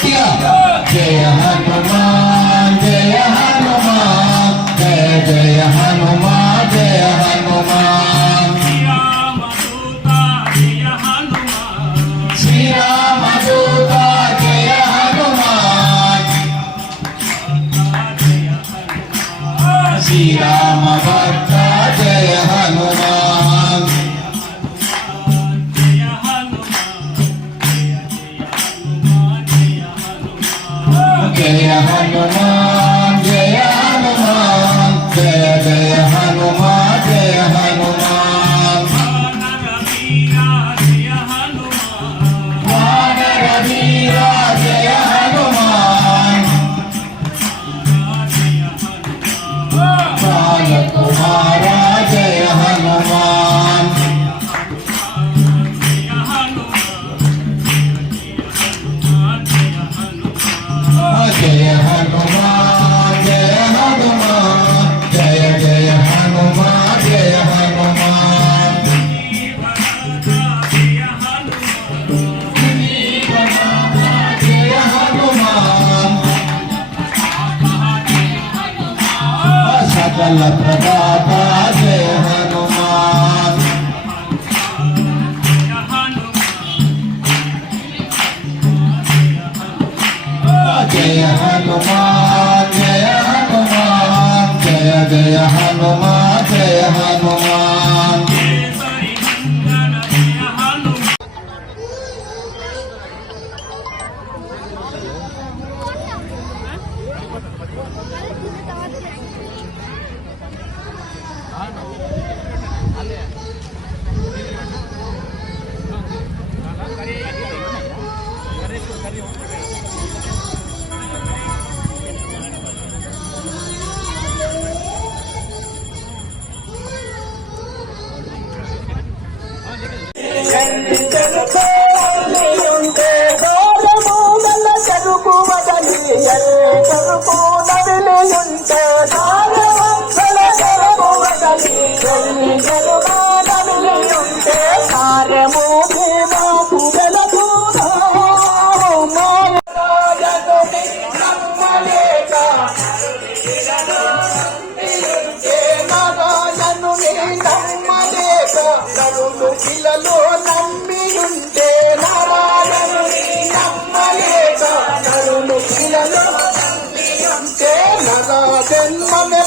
గట్టిగా జయ హనుమాన్ జయ హనుమాన్ జయ జయ హనుమాన్ జయ హనుమాన్. శ్రీరామదూత జయ హనుమాన్. శ్రీరామ భక్త జయ హనుమాన్. జయ హనుమాన్ సకల ప్రదాత జయ పిల్లలు నమ్మి ఉంటే నారాయణు నమ్మలేక నరులు పిల్లలు నమ్మి ఉంటే జన్మమే